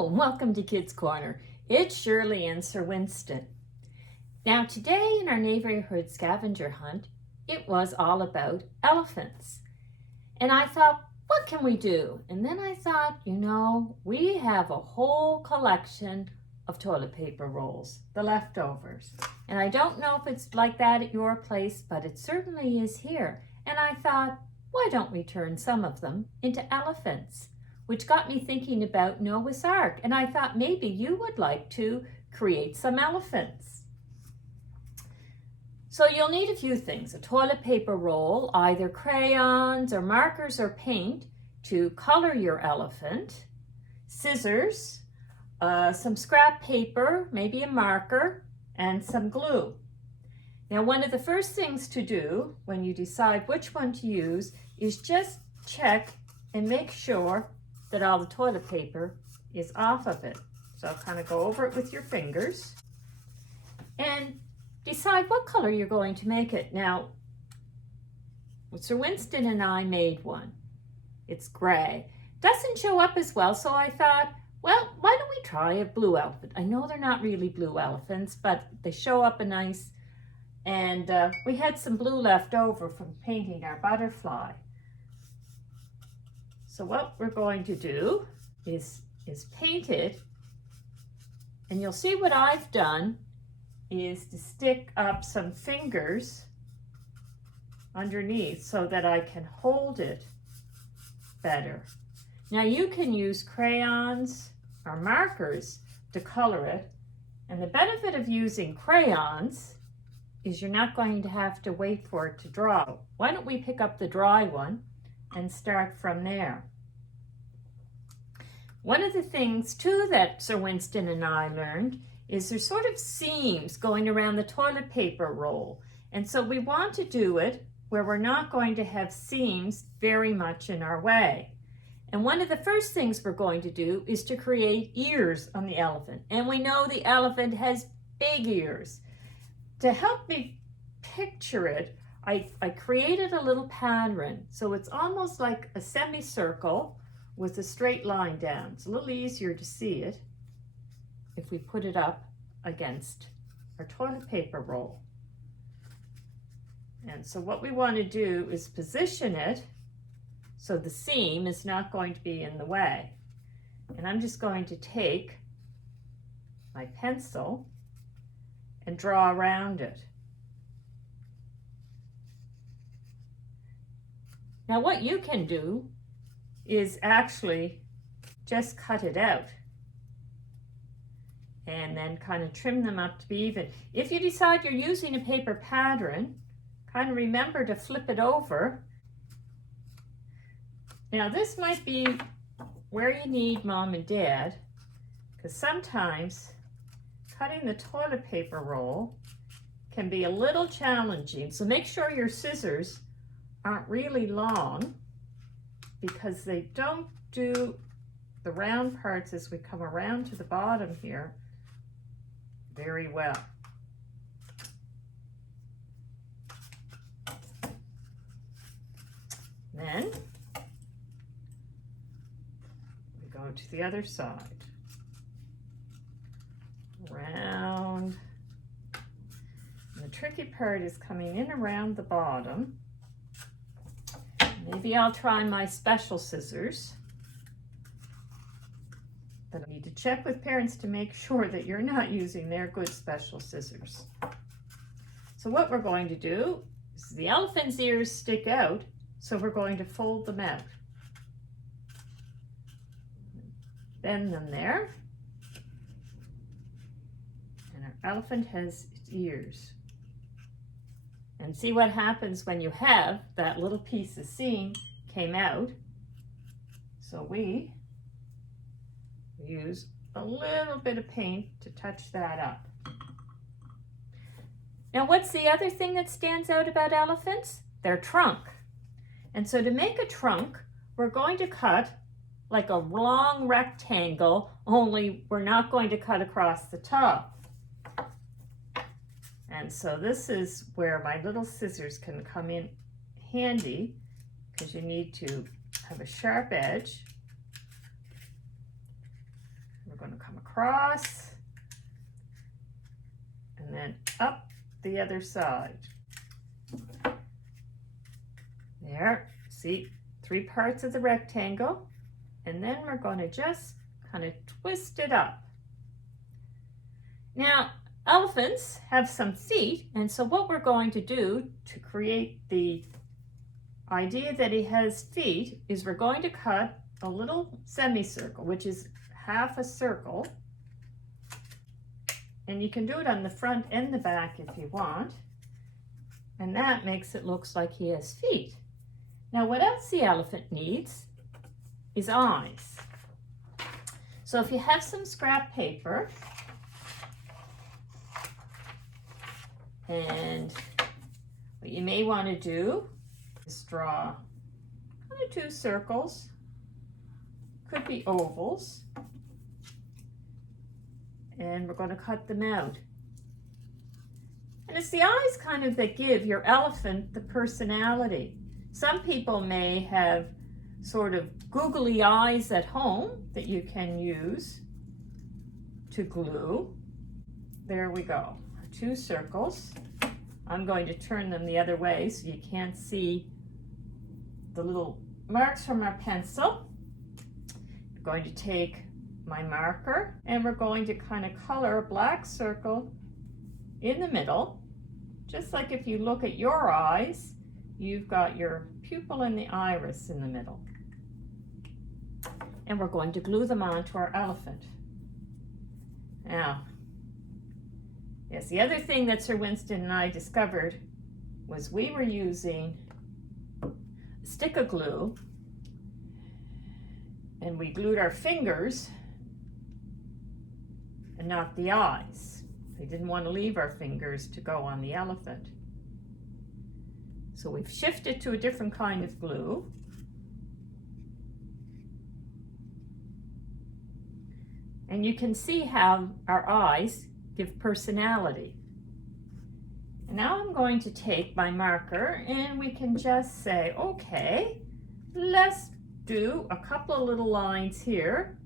Hello and welcome to Kids Corner. It's Shirley and Sir Winston. Now today in our neighborhood scavenger hunt, it was all about elephants. And I thought, what can we do? And then I thought, we have a whole collection of toilet paper rolls, the leftovers. And I don't know if it's like that at your place, but it certainly is here. And I thought, why don't we turn some of them into elephants? Which got me thinking about Noah's Ark. And I thought maybe you would like to create some elephants. So you'll need a few things: a toilet paper roll, either crayons or markers or paint to color your elephant, scissors, some scrap paper, maybe a marker, and some glue. Now, one of the first things to do when you decide which one to use is just check and make sure that all the toilet paper is off of it. So kind of go over it with your fingers and decide what color you're going to make it. Now, Sir Winston and I made one. It's gray. Doesn't show up as well, so I thought, well, why don't we try a blue elephant? I know they're not really blue elephants, but they show up a nice, and we had some blue left over from painting our butterfly. So what we're going to do is paint it, and you'll see what I've done is to stick up some fingers underneath so that I can hold it better. Now you can use crayons or markers to color it, and the benefit of using crayons is you're not going to have to wait for it to dry. Why don't we pick up the dry one and start from there? One of the things too that Sir Winston and I learned is there's sort of seams going around the toilet paper roll. And so we want to do it where we're not going to have seams very much in our way. And one of the first things we're going to do is to create ears on the elephant. And we know the elephant has big ears. To help me picture it, I created a little pattern. So it's almost like a semicircle with a straight line down. It's a little easier to see it if we put it up against our toilet paper roll. And so what we want to do is position it so the seam is not going to be in the way. And I'm just going to take my pencil and draw around it. Now what you can do is actually just cut it out and then kind of trim them up to be even. If you decide you're using a paper pattern, kind of remember to flip it over. Now this might be where you need mom and dad, because sometimes cutting the toilet paper roll can be a little challenging. So make sure your scissors aren't really long, because they don't do the round parts as we come around to the bottom here very well. Then we go to the other side. Round. And the tricky part is coming in around the bottom. Maybe I'll try my special scissors. But I need to check with parents to make sure that you're not using their good special scissors. So what we're going to do is the elephant's ears stick out, so we're going to fold them out. Bend them there. And our elephant has its ears. And see what happens when you have that little piece of seam came out. So we use a little bit of paint to touch that up. Now what's the other thing that stands out about elephants? Their trunk. And so to make a trunk, we're going to cut like a long rectangle, only we're not going to cut across the top. And so this is where my little scissors can come in handy, because you need to have a sharp edge We're going to come across and then up the other side. There, see, 3 parts of the rectangle, and then we're going to just kind of twist it up. Now, elephants have some feet, and so what we're going to do to create the idea that he has feet is we're going to cut a little semicircle, which is half a circle, and you can do it on the front and the back if you want, and that makes it look like he has feet. Now, what else the elephant needs is eyes. So if you have some scrap paper, and what you may want to do is draw kind of 2 circles, could be ovals, and we're going to cut them out. And it's the eyes kind of that give your elephant the personality. Some people may have sort of googly eyes at home that you can use to glue. There we go, 2 circles. I'm going to turn them the other way so you can't see the little marks from our pencil. I'm going to take my marker and we're going to kind of color a black circle in the middle. Just like if you look at your eyes, you've got your pupil and the iris in the middle. And we're going to glue them onto our elephant. Now, yes, the other thing that Sir Winston and I discovered was we were using a stick of glue, and we glued our fingers and not the eyes. We didn't want to leave our fingers to go on the elephant. So we've shifted to a different kind of glue. And you can see how our eyes give personality. And now I'm going to take my marker and we can just say, okay, let's do a couple of little lines here,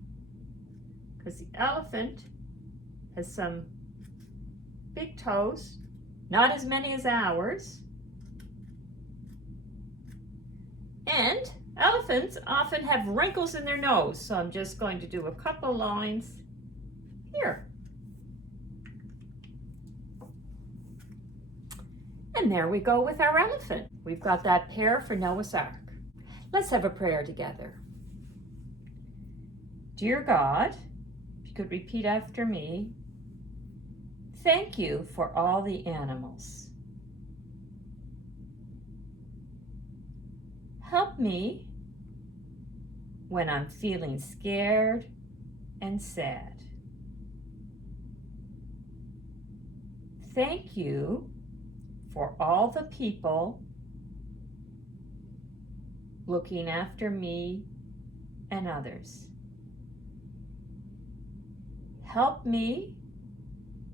because the elephant has some big toes, not as many as ours. And elephants often have wrinkles in their nose, so I'm just going to do a couple of lines here. And there we go with our elephant. We've got that pair for Noah's Ark. Let's have a prayer together. Dear God, if you could repeat after me, thank you for all the animals. Help me when I'm feeling scared and sad. Thank you for all the people looking after me and others. Help me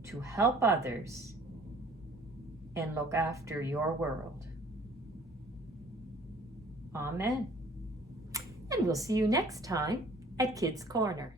to help others and look after your world. Amen. And we'll see you next time at Kids Corner.